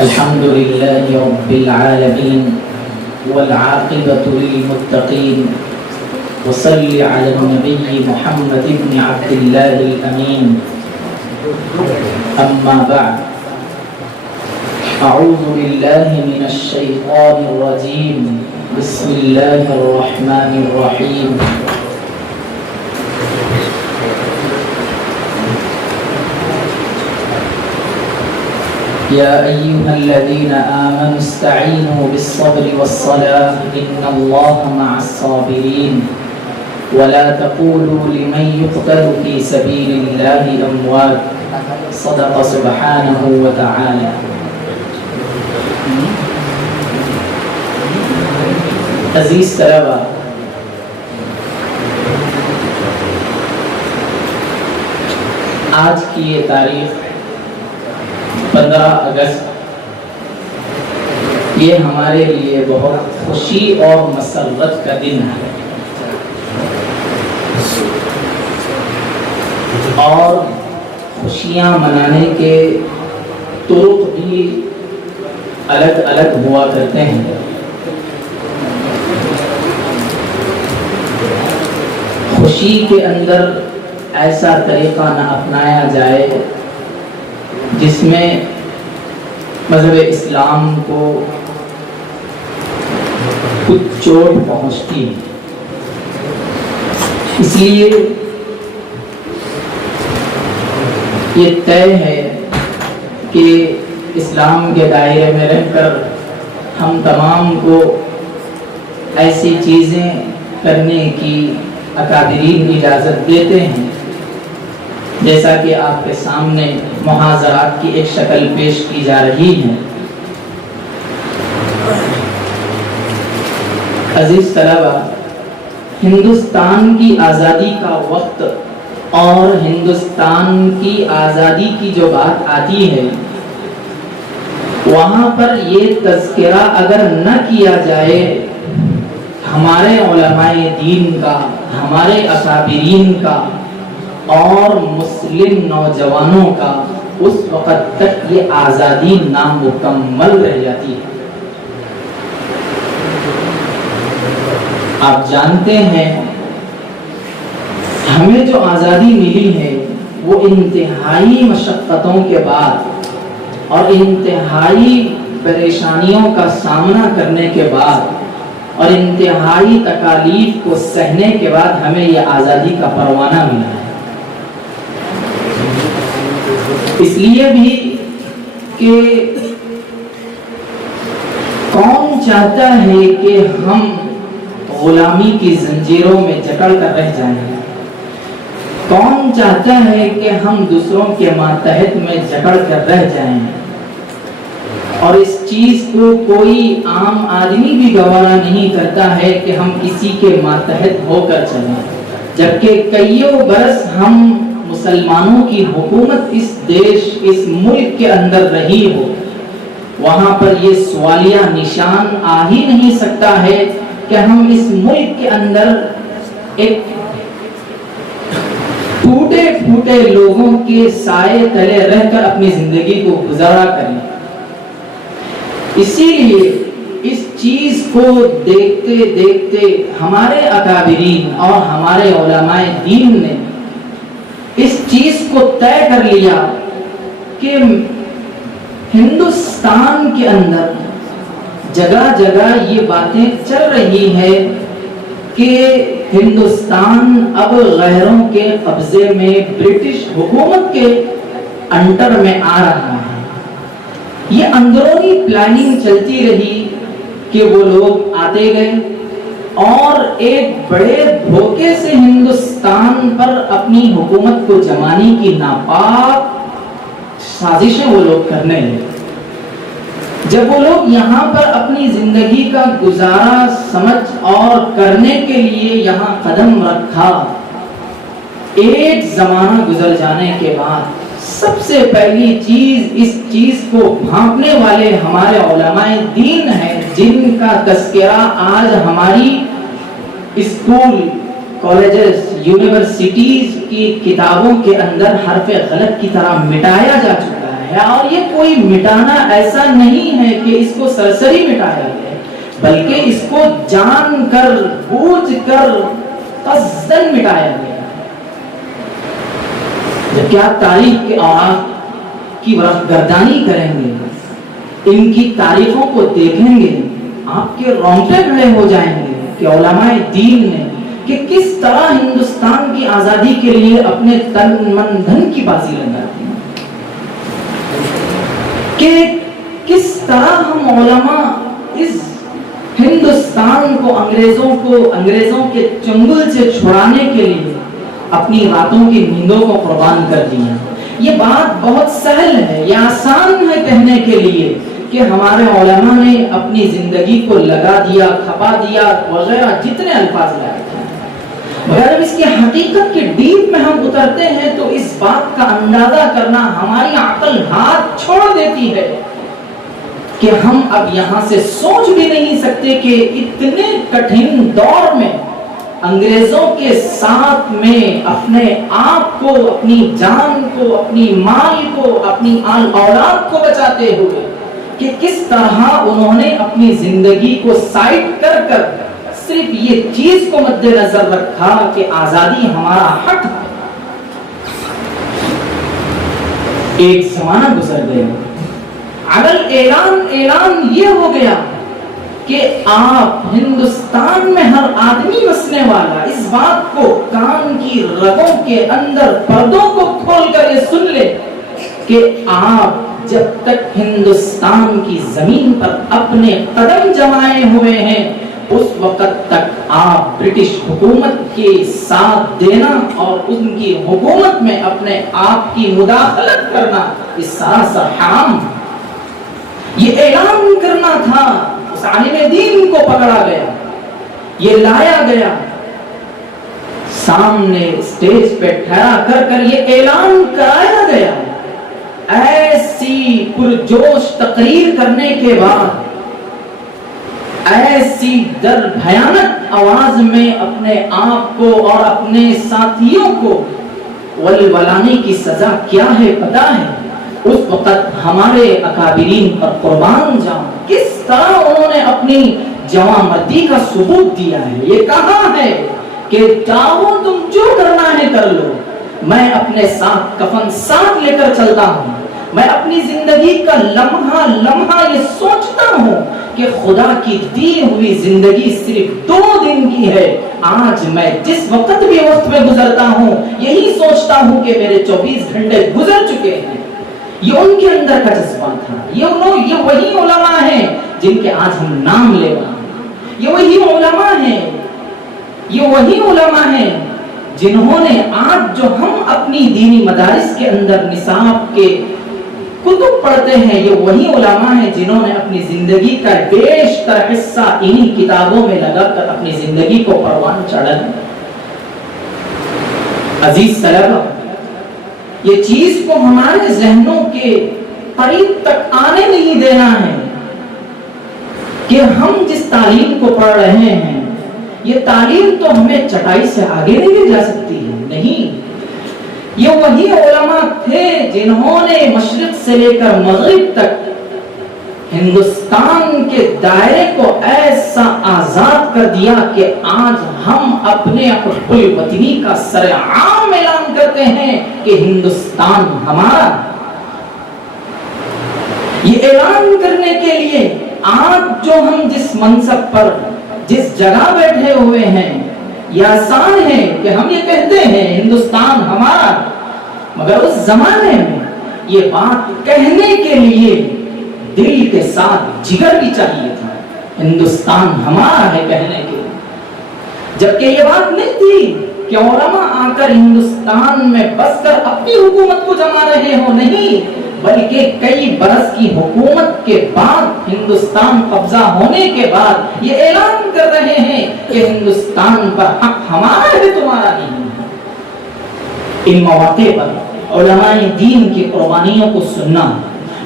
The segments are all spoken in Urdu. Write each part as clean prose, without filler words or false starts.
الحمد لله رب العالمين والعاقبة للمتقين وصل على النبي محمد بن عبد الله الأمين أما بعد أعوذ بالله من الشيطان الرجيم بسم الله الرحمن الرحيم يا أيها الذين آمنوا استعينوا بالصبر والصلاة إن الله مع الصابرين ولا تقولوا لمن يقتل في سبيل الله أموات صدق سبحانه وتعالى. عزیز طلبہ، آج کی یہ تاریخ 15 اگست یہ ہمارے لیے بہت خوشی اور مسرت کا دن ہے، اور خوشیاں منانے کے طرق بھی الگ الگ ہوا کرتے ہیں۔ خوشی کے اندر ایسا طریقہ نہ اپنایا جائے جس میں مذہب اسلام کو کچھ چوٹ پہنچتی ہے۔ اس لیے یہ طے ہے کہ اسلام کے دائرے میں رہ کر ہم تمام کو ایسی چیزیں کرنے کی اکابرین اجازت دیتے ہیں، جیسا کہ آپ کے سامنے محاضرات کی ایک شکل پیش کی جا رہی ہے۔ عزیز طلبہ، ہندوستان کی آزادی کا وقت اور ہندوستان کی آزادی کی جو بات آتی ہے، وہاں پر یہ تذکرہ اگر نہ کیا جائے ہمارے علماء دین کا، ہمارے اکابرین کا اور مسلم نوجوانوں کا، اس وقت تک یہ آزادی نامکمل رہ جاتی ہے۔ آپ جانتے ہیں ہمیں جو آزادی ملی ہے وہ انتہائی مشقتوں کے بعد اور انتہائی پریشانیوں کا سامنا کرنے کے بعد اور انتہائی تکالیف کو سہنے کے بعد ہمیں یہ آزادی کا پروانہ ملا ہے۔ اس لیے بھی کہ کون چاہتا ہے کہ ہم غلامی کی زنجیروں میں جکڑ کر رہ جائیں؟ کون چاہتا ہے کہ ہم دوسروں کے ماتحت میں جکڑ کر رہ جائیں؟ اور اس چیز کو کوئی عام آدمی بھی گوارا نہیں کرتا ہے کہ ہم کسی کے ماتحت ہو کر چلیں، جبکہ کئیوں برس ہم مسلمانوں کی حکومت اس دیش، اس ملک کے اندر رہی ہو، وہاں پر یہ سوالیہ نشان آ ہی نہیں سکتا ہے کہ ہم اس ملک کے اندر ایک ٹوٹے پھوٹے لوگوں کے سائے تلے رہ کر اپنی زندگی کو گزارا کریں۔ اسی لیے اس چیز کو دیکھتے دیکھتے ہمارے اکابرین اور ہمارے علماء دین نے اس چیز کو طے کر لیا کہ ہندوستان کے اندر جگہ جگہ یہ باتیں چل رہی ہے کہ ہندوستان اب غیروں کے قبضے میں، برٹش حکومت کے انڈر میں آ رہا ہے۔ یہ اندرونی پلاننگ چلتی رہی کہ وہ لوگ آتے گئے اور ایک بڑے دھوکے سے ہندوستان پر اپنی حکومت کو جمانے کی ناپاک سازشیں وہ لوگ کرنے لگے۔ جب وہ لوگ یہاں پر اپنی زندگی کا گزارا سمجھ اور کرنے کے لیے یہاں قدم رکھا، ایک زمانہ گزر جانے کے بعد سب سے پہلی چیز اس چیز کو بھانپنے والے ہمارے علماء دین ہیں، جن کا تذکرہ آج ہماری اسکول، کالجز یونیورسٹیز کی کتابوں کے اندر حرف غلط کی طرح مٹایا جا چکا ہے، اور یہ کوئی مٹانا ایسا نہیں ہے کہ اس کو سرسری مٹایا گیا، بلکہ اس کو جان کر بوجھ کر قصداً مٹایا گیا۔ جب کیا تاریخ کے اوراق کی ورق گردانی کریں گے، ان کی تاریخوں کو دیکھیں گے، آپ کے رونگٹے کھڑے ہو جائیں گے کہ علماء دین نے کہ کس طرح ہندوستان کی آزادی کے لیے اپنے تن من دھن کی بازی لگاتی ہیں، کہ کس طرح ہم علماء اس ہندوستان کو انگریزوں کے چنگل سے چھڑانے کے لیے اپنی راتوں کی نیندوں کو قربان کر دیا۔ یہ بات بہت سہل ہے، یہ آسان ہے کہنے کے لیے کہ ہمارے علماء نے اپنی زندگی کو لگا دیا، کھپا دیا وغیرہ جتنے الفاظ لائے تھے، مگر جب اس کی حقیقت کے ڈیپ میں ہم اترتے ہیں تو اس بات کا اندازہ کرنا ہماری عقل ہاتھ چھوڑ دیتی ہے کہ ہم اب یہاں سے سوچ بھی نہیں سکتے کہ اتنے کٹھن دور میں انگریزوں کے ساتھ میں اپنے آپ کو، اپنی جان کو، اپنی مال کو، اپنی آل اولاد کو بچاتے ہوئے کہ کس طرح انہوں نے اپنی زندگی کو سائڈ کر کر صرف یہ چیز کو مد نظر رکھا کہ آزادی ہمارا حق ہے۔ ایک زمانہ گزر گیا، اعلان یہ ہو گیا کہ آپ ہندوستان میں ہر آدمی بسنے والا اس بات کو کان کی رگوں کے اندر پردوں کو کھول کر یہ سن لے کہ آپ جب تک ہندوستان کی زمین پر اپنے قدم جمائے ہوئے ہیں اس وقت تک آپ برٹش حکومت کے ساتھ دینا اور ان کی حکومت میں اپنے آپ کی مداخلت کرنا یہ سراسر حرام۔ یہ اعلان کرنا تھا، اس عالم دین کو پکڑا گیا، یہ لایا گیا سامنے اسٹیج پہ ٹھہرا کر یہ اعلان کرایا گیا۔ ایسی پرجوش تقریر کرنے کے بعد، ایسی بھیانک آواز میں اپنے آپ کو اور اپنے ساتھیوں کو ولولانے کی سزا کیا ہے پتہ ہے؟ اس وقت ہمارے اکابرین پر قربان جاؤں کس طرح انہوں نے اپنی جواں مردی کا ثبوت دیا ہے۔ یہ کہا ہے کہ جاؤ تم جو کرنا ہے کر لو، میں اپنے ساتھ کفن ساتھ لے کر چلتا ہوں، میں اپنی زندگی کا لمحہ لمحہ یہ سوچتا ہوں کہ خدا کی دی ہوئی زندگی صرف 2 دن کی ہے۔ آج میں جس وقت بھی وقت میں گزرتا ہوں یہی سوچتا ہوں کہ میرے 24 گھنٹے گزر چکے ہیں۔ یہ ان کے اندر کا جذبہ تھا۔ یہ وہی علماء ہیں جن کے آج ہم نام لے رہے ہیں، یہ وہی علماء ہیں جنہوں نے آج جو ہم اپنی دینی مدارس کے اندر نصاب کے کتب پڑھتے ہیں، یہ وہی علماء ہیں جنہوں نے اپنی زندگی کا بیشتر حصہ انہی کتابوں میں لگا کر اپنی زندگی کو پروان چڑھا۔ عزیز طلبہ، یہ چیز کو ہمارے ذہنوں کے قریب تک آنے نہیں دینا ہے کہ ہم جس تعلیم کو پڑھ رہے ہیں یہ تعلیم تو ہمیں چٹائی سے آگے نہیں لے جا سکتی ہے، نہیں۔ یہ وہی علماء تھے جنہوں نے مشرق سے لے کر مغرب تک ہندوستان کے دائرے کو ایسا آزاد کر دیا کہ آج ہم اپنے حب الوطنی کا سرعام اعلان کرتے ہیں کہ ہندوستان ہمارا۔ یہ اعلان کرنے کے لیے آج جو ہم جس منصب پر جس جگہ بیٹھے ہوئے ہیں یہ آسان ہے کہ ہم یہ کہتے ہیں ہندوستان ہمارا، مگر اس زمانے میں یہ بات کہنے کے لیے دل کے ساتھ جگر بھی چاہیے تھا، ہندوستان ہمارا ہے کہنے کے، جبکہ یہ بات نہیں تھی کہ علماء آ کر ہندوستان میں بس کر اپنی حکومت کو جما رہے ہو، نہیں، بلکہ کئی برس کی حکومت کے بعد ہندوستان قبضہ ہونے کے بعد یہ اعلان کر رہے ہیں کہ ہندوستان پر حق ہمارا ہے تمہارا نہیں۔ ان مواقع پر علماء دین کی قربانیوں کو سننا،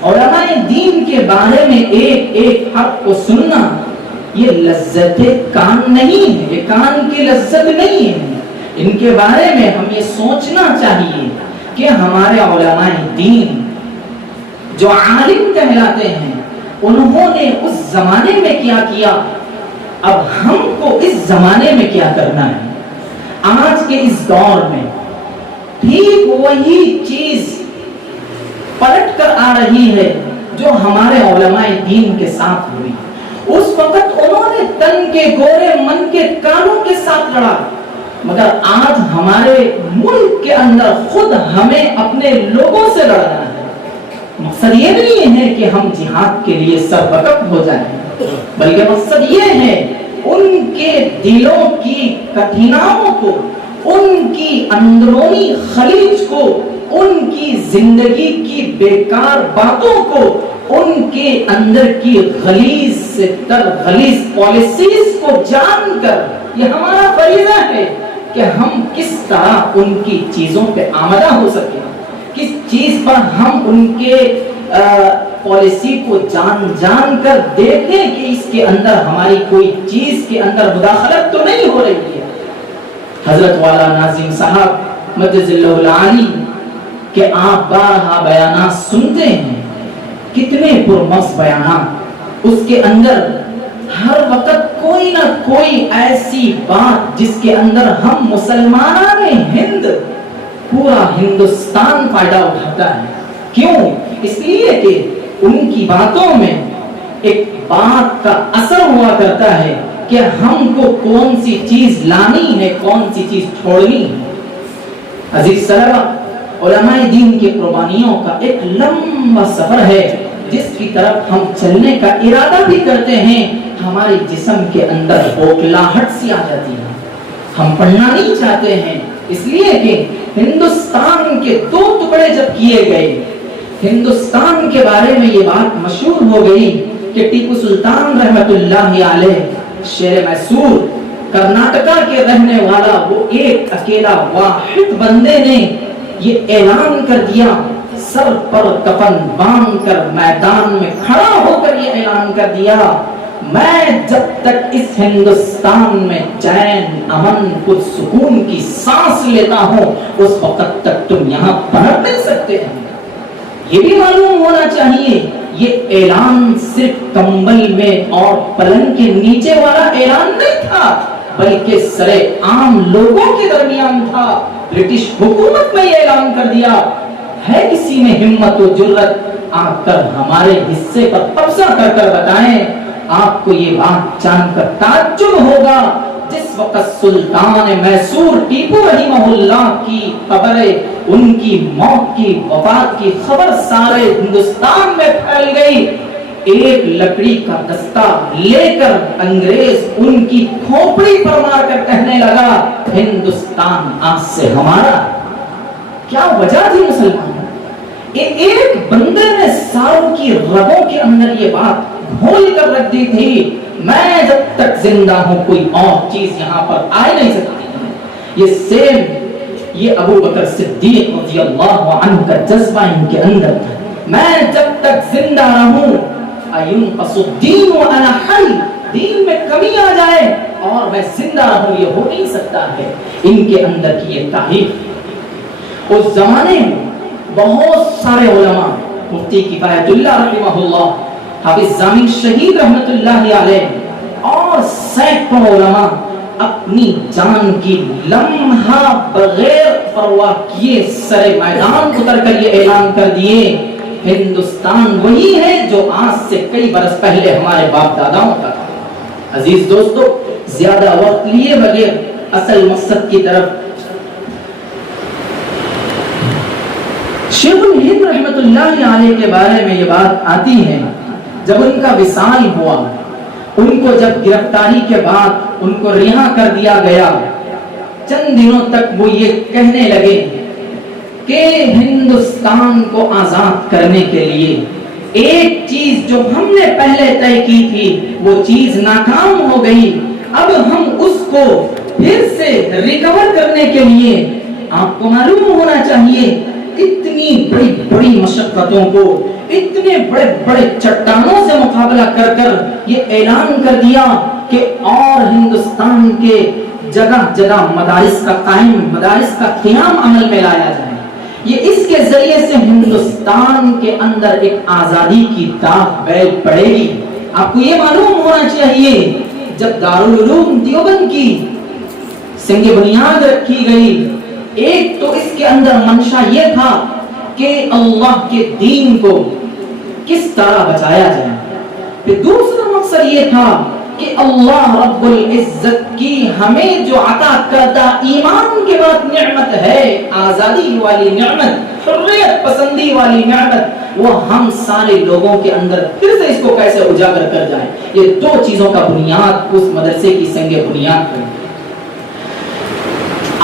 علماء دین کے بارے میں ایک ایک حق کو سننا، یہ لذت کان نہیں ہے، یہ کان کی لذت نہیں ہے، ان کے بارے میں ہم یہ سوچنا چاہیے کہ ہمارے علماء دین جو عالم کہلاتے ہیں انہوں نے اس زمانے میں کیا کیا، اب ہم کو اس زمانے میں کیا کرنا ہے۔ آج کے اس دور میں ٹھیک وہی چیز پلٹ کر آ رہی ہے جو ہمارے علماء دین کے ساتھ ہوئی۔ اس وقت انہوں نے تن کے گورے من کے کانوں کے ساتھ لڑا، مگر آج ہمارے ملک کے اندر خود ہمیں اپنے لوگوں سے لڑنا ہے۔ مقصد یہ نہیں ہے کہ ہم جہاد کے لیے سربکب ہو جائیں، بلکہ مقصد یہ ہے ان کے دلوں کی کٹھناؤں کو، ان کی اندرونی خلیج کو، ان کی زندگی کی بیکار باتوں کو، ان کے اندر کی غلیظ سے تر غلیظ پالیسیز کو جان کر یہ ہمارا فریضہ ہے کہ ہم کس طرح ان کی چیزوں پہ آمدہ ہو سکیں، کس چیز پر ہم ان کے پالیسی کو جان کر دیکھیں کہ اس کے اندر ہماری کوئی چیز کے اندر مداخلت تو نہیں ہو رہی ہے۔ حضرت والا ناظم صاحب مجد اللہ العالی کہ آپ بارہا بیانات سنتے ہیں، کتنے پرمغز بیانات، اس کے اندر ہر وقت کوئی نہ کوئی ایسی بات جس کے اندر ہم مسلمانان ہند، پورا ہندوستان فائدہ اٹھاتا ہے۔ کیوں؟ اس لیے کہ ان کی باتوں میں ایک بات کا اثر ہوا کرتا ہے کہ ہم کو کون سی چیز لانی ہے، کون سی چیز چھوڑنی ہے۔ عزیز صحابہ، علماء دین کے قربانیوں کا ایک لمبا سفر ہے جس کی طرف ہم چلنے کا ارادہ بھی کرتے ہیں، ہمارے جسم کے اندر بوکھلاہٹ سی آ جاتی ہے، ہم پڑھنا نہیں چاہتے ہیں، اس لیے کہ ہندوستان کے دو ٹکڑے جب کیے گئے، ہندوستان کے بارے میں یہ بات مشہور ہو گئی کہ ٹیپو سلطان رحمت اللہ علیہ شیر میسور کرناٹکا کے رہنے والا وہ ایک اکیلا واحد بندے نے یہ اعلان کر دیا، سر پر کفن باندھ کر میدان میں کھڑا ہو کر یہ اعلان کر دیا، میں جب تک اس ہندوستان میں چین، امن، کچھ سکون کی سانس لیتا ہوں اس وقت تک تم یہاں پنپ نہیں سکتے ہیں۔ یہ بھی معلوم ہونا چاہیے یہ اعلان صرف کمبل میں اور پلنگ کے نیچے والا اعلان نہیں تھا، بلکہ سرے عام لوگوں کے درمیان تھا۔ برٹش حکومت میں یہ اعلان کر دیا ہے، کسی میں ہمت و جرت آ کر ہمارے حصے پر قبضہ کر کر بتائیں۔ آپ کو یہ بات جان کر تعجب ہوگا، جس وقت سلطان میسور ٹیپو رحمہ اللہ کی خبر، ان کی موت کی، وفات کی خبر سارے ہندوستان میں پھیل گئی، ایک لکڑی کا دستہ لے کر انگریز ان کی کھوپڑی پر مار کر کہنے لگا ہندوستان آج سے ہمارا۔ کیا وجہ تھی مسلمان؟ ایک بندے نے ساروں کی رگوں کے اندر یہ بات گھول کر رکھ دی تھی، میں جب تک زندہ ہوں کوئی اور چیز یہاں پر آ نہیں سکتی۔ یہ سیم یہ ابو بکر صدیق رضی اللہ عنہ کا جذبہ ان کے اندر تھا، میں جب تک زندہ رہوں اينقص الدين وانا حي، دین میں کمی آ جائے اور میں زندہ رہوں یہ ہو نہیں سکتا ہے۔ ان کے اندر کی یہ تاریخ، اس زمانے میں بہت سارے علماء، مفتی کفایت اللہ رحمہ اللہ، حافظ ضامن شہید رحمت اللہ علیہ اور سینکڑوں علماء اپنی جان کی لمحہ بغیر پرواہ کیے سر میدان اتر کر یہ اعلان کر دیے ہندوستان وہی ہے جو آج سے کئی برس پہلے ہمارے باپ داداؤں کا تھا۔ عزیز دوستو، زیادہ وقت لیے بغیر اصل مقصد کی طرف، شیخ الہند رحمت اللہ علیہ کے بارے میں یہ بات آتی ہے، جب ان کا وصال ہوا، ان کو جب گرفتاری کے بعد ان کو رہا کر دیا گیا، چند دنوں تک وہ یہ کہنے لگے کہ ہندوستان کو آزاد کرنے کے لیے ایک چیز جو ہم نے پہلے طے کی تھی وہ چیز ناکام ہو گئی، اب ہم اس کو پھر سے ریکور کرنے کے لیے، آپ کو معلوم ہونا چاہیے اتنی بڑی بڑی مشقتوں کو، اتنے بڑے بڑے چٹانوں سے مقابلہ کر کر یہ اعلان کر دیا کہ اور ہندوستان کے جگہ جگہ مدارس کا قیام عمل میں لایا جائے. یہ اس کے ذریعے سے ہندوستان کے اندر ایک آزادی کی داغ بیل پڑے گی. آپ کو یہ معلوم ہونا چاہیے جب دارالعلوم دیوبند کی سنگ بنیاد رکھی گئی، ایک تو اس کے اندر منشا یہ تھا کہ اللہ کے دین کو کس طرح بچایا جائے. پھر دوسرا مقصد یہ تھا کہ اللہ رب العزت کی ہمیں جو عطا کردہ ایمان کے بعد نعمت ہے، آزادی والی نعمت، حریت پسندی والی نعمت، وہ ہم سارے لوگوں کے اندر پھر سے اس کو کیسے اجاگر کر جائیں. یہ دو چیزوں کا بنیاد اس مدرسے کی سنگ بنیاد ہے.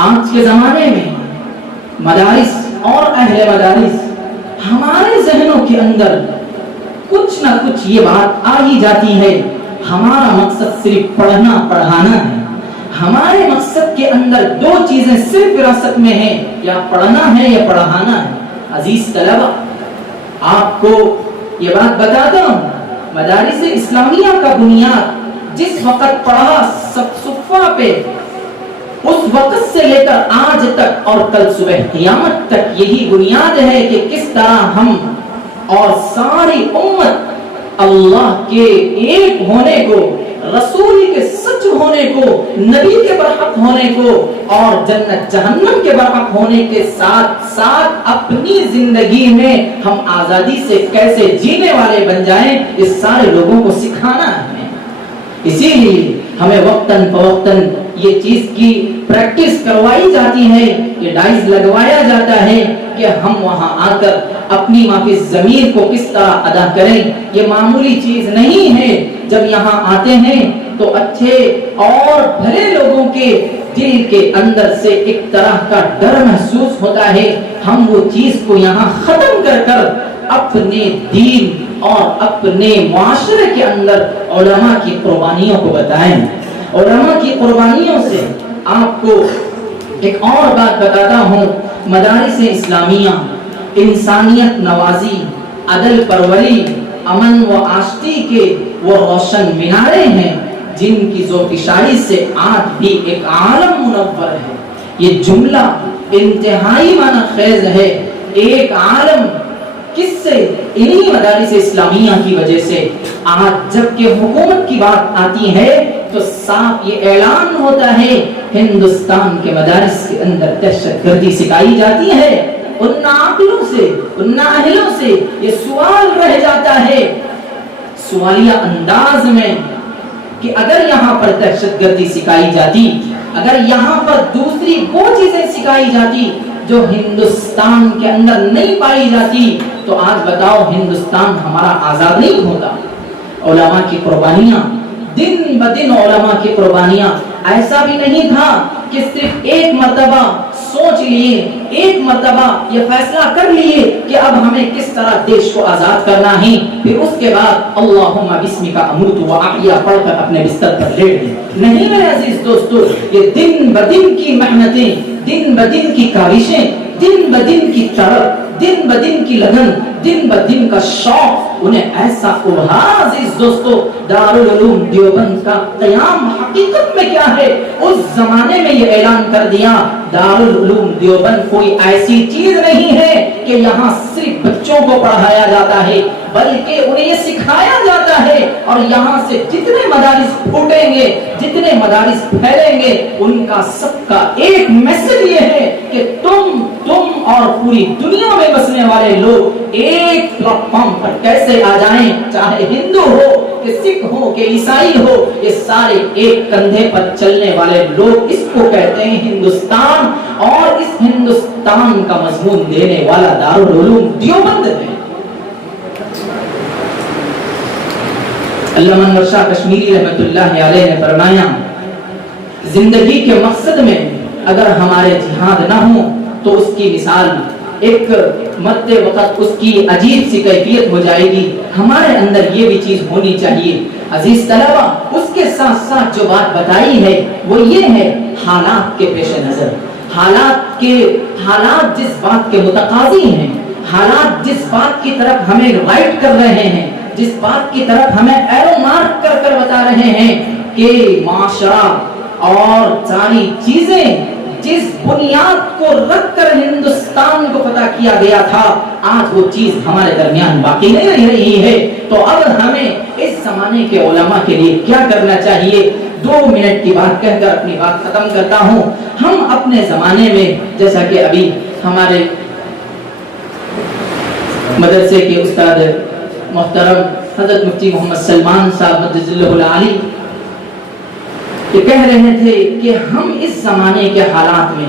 آج کے زمانے میں مدارس اور اہل مدارس ہمارے ذہنوں کے اندر کچھ نہ کچھ یہ بات آ ہی جاتی ہے، ہمارا مقصد صرف پڑھنا پڑھانا ہے. ہمارے مقصد کے اندر دو چیزیں صرف وراثت میں ہیں، یا پڑھنا ہے یا پڑھانا ہے. عزیز طلبہ، آپ کو یہ بات بتاتا ہوں، مدارس اسلامیہ کا بنیاد جس وقت پڑھا صفہ پہ، اس وقت سے لے کر آج تک اور کل صبح قیامت تک یہی بنیاد ہے کہ کس طرح ہم اور ساری امت اللہ کے ایک ہونے کو، رسول کے سچ ہونے کو، نبی کے برحق ہونے کو اور جنت جہنم کے برحق ہونے کے ساتھ ساتھ اپنی زندگی میں ہم آزادی سے کیسے جینے والے بن جائیں، اس سارے لوگوں کو سکھانا ہے. اسی لیے ہمیں وقتاً فوقتاً یہ چیز کی پریکٹس کروائی جاتی ہے، یہ ڈائز لگوایا جاتا ہے کہ ہم وہاں آ کر اپنی معافی ضمیر کو کس طرح ادا کریں. یہ معمولی چیز نہیں ہے. جب یہاں آتے ہیں تو اچھے اور بھلے لوگوں کے دل کے اندر سے ایک طرح کا ڈر محسوس ہوتا ہے. ہم وہ چیز کو یہاں ختم کر کر اپنے دین اور اپنے معاشرے کے اندر علماء کی قربانیوں کو بتائیں. علماء کی قربانیوں سے آپ کو ایک اور بات بتاتا ہوں. مدارس اسلامیہ انسانیت نوازی، عدل پروری، امن و آشتی کے وہ روشن مینارے ہیں جن کی زوفشاری سے آج بھی ایک عالم منور ہے. یہ جملہ انتہائی معنی خیز ہے. ایک عالم کس سے؟ انہی مدارس اسلامیہ کی وجہ سے. آج جب کہ حکومت کی بات آتی ہے تو صاف یہ اعلان ہوتا ہے ہندوستان کے مدارس کے اندر دہشت گردی سکھائی جاتی ہے. ان ناقلوں سے، ان نااہلوں سے یہ سوال رہ جاتا ہے سوالیہ انداز میں کہ اگر یہاں پر دہشت گردی سکھائی جاتی، اگر یہاں پر دوسری وہ چیزیں سکھائی جاتی جو ہندوستان کے اندر نہیں پائی جاتی، تو آج بتاؤ ہندوستان ہمارا آزاد نہیں ہوتا. علماء کی قربانیاں، دن بدن علماء کی قربانیاں. ایسا بھی نہیں تھا کہ صرف ایک مرتبہ سوچ لیے، ایک مرتبہ یہ فیصلہ کر لیے کہ اب ہمیں کس طرح دیش کو آزاد کرنا ہے، پھر اس کے بعد اللہم بسمک اموت و احیا پڑھ کر اپنے بستر پر لیٹ گئے. نہیں میرے عزیز دوستو، یہ دن بدن کی محنتیں، دن بدن کی کاوشیں، دن بدن کی طرف، دن بدن کی لگن، دن بدن کا شوق انہیں ایسا ابھارا. عزیز دوستو، دارالعلوم دیوبند کا قیام حقیقت میں کیا ہے؟ اس زمانے میں یہ اعلان کر دیا دارالعلوم دیوبند کوئی ایسی چیز نہیں ہے کہ یہاں صرف بچوں کو پڑھایا جاتا ہے، بلکہ انہیں یہ سکھایا جاتا ہے. اور یہاں سے جتنے مدارس پھوٹیں گے، جتنے مدارس پھیلیں گے، ان کا سب کا ایک میسج یہ ہے کہ تم اور پوری دنیا میں بسنے والے لوگ ایک پلیٹ فارم پر کیسے آ جائیں. چاہے ہندو ہو کہ سکھ ہو کہ عیسائی ہو، یہ سارے ایک کندھے پر چلنے والے لوگ. اس کو کہتے ہیں ہندوستان، اور اس ہندوستان کا مضمون دینے والا دارالعلوم دیوبند ہے. علامہ انور شاہ کشمیری رحمۃ اللہ علیہ نے فرمایا، زندگی کے مقصد میں اگر ہمارے جہاد نہ ہو تو اس کی مثال ایک مرتے وقت اس کی عجیب سی کیفیت ہو جائے گی. ہمارے اندر یہ بھی چیز ہونی چاہیے. عزیز طلبہ، اس کے ساتھ ساتھ جو بات بتائی ہے وہ یہ ہے حالات کے پیش نظر، حالات جس بات کے متقاضی ہیں، حالات جس بات کی طرف ہمیں رائٹ کر رہے ہیں، جس بات کی طرف ہمیں ایرو مارک کر بتا رہے ہیں کہ معاشرہ اور ساری چیزیں جس بنیاد کو رکھ کر ہندوستان کو فتح کیا گیا تھا آج وہ چیز ہمارے درمیان باقی نہیں رہ رہی ہے. تو اب ہمیں اس زمانے کے علماء کے لیے کیا کرنا چاہیے؟ 2 منٹ کی بات کہہ کر اپنی بات ختم کرتا ہوں. ہم اپنے زمانے میں جیسا کہ ابھی ہمارے مدرسے کے استاد محترم حضرت مفتی محمد سلمان صاحب مجدد اللہ العالی یہ کہہ رہے تھے کہ ہم اس زمانے کے حالات میں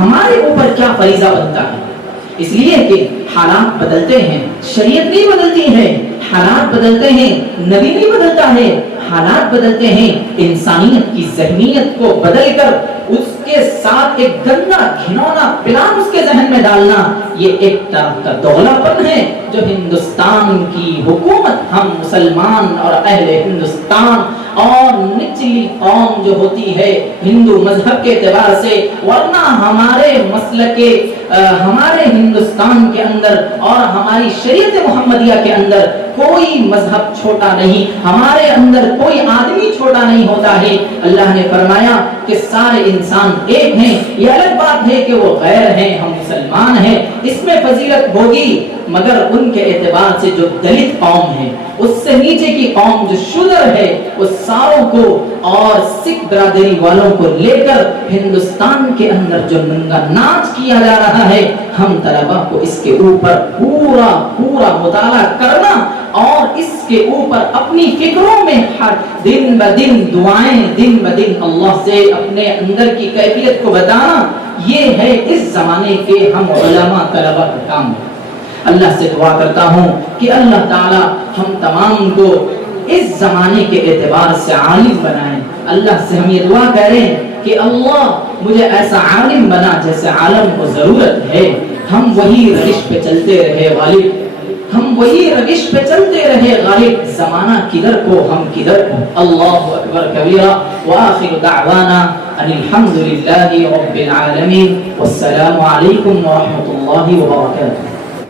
ہمارے اوپر کیا فریضہ بنتا ہے. اس لیے کہ حالات بدلتے ہیں، شریعت نہیں بدلتی ہے، حالات بدلتے ہیں، نبی نہیں بدلتا ہے، حالات بدلتے ہیں. انسانیت کی ذہنیت کو بدل کر اس کے ساتھ ایک گندا گھنونا پلان اس کے ذہن میں ڈالنا یہ ایک طرح کا دوغلا پن ہے جو ہندوستان کی حکومت ہم مسلمان اور اہل ہندوستان اور نچلی قوم جو ہوتی ہے ہندو مذہب کے اعتبار سے، ورنہ ہمارے مسلک ہمارے ہندوستان کے اندر اور ہماری شریعت محمدیہ کے اندر کوئی مذہب چھوٹا نہیں، ہمارے اندر کوئی آدمی چھوٹا نہیں ہوتا ہے. اللہ نے فرمایا کہ سارے انسان ایک ہیں. یہ الگ بات ہے کہ وہ غیر ہیں، ہم مسلمان ہیں، اس میں فضیلت ہوگی، مگر ان کے اعتبار سے جو دلت قوم ہے، اس سے نیچے کی قوم جو شودر ہے، اس ساروں کو اور سکھ برادری والوں کو لے کر ہندوستان کے اندر جو ننگا ناچ کیا جا رہا ہے، ہم طلبہ کو اس کے اوپر پورا مطالعہ کرنا اور اس کے اوپر اپنی فکروں میں ہر دن بدن دعائیں، دن بدن اللہ سے اپنے اندر کی کیفیت کو بتانا، یہ ہے اس زمانے کے ہم علماء طلبہ کا کام ہے. اللہ سے دعا کرتا ہوں کہ اللہ تعالی ہم تمام کو اس زمانے کے اعتبار سے عالم بنائیں. اللہ سے ہم یہ دعا کریں کہ اللہ مجھے ایسا عالم بنا جیسے عالم کو ضرورت ہے. ہم وہی روش پہ چلتے رہے غالب، ہم وہی روش پہ چلتے رہے غالب، زمانہ کدھر کو ہم کدھر کو. اللہ اکبر کبیرہ. وآخر دعوانا ان الحمد للہ رب العالمین، والسلام علیکم ورحمۃ اللہ وبرکاتہ.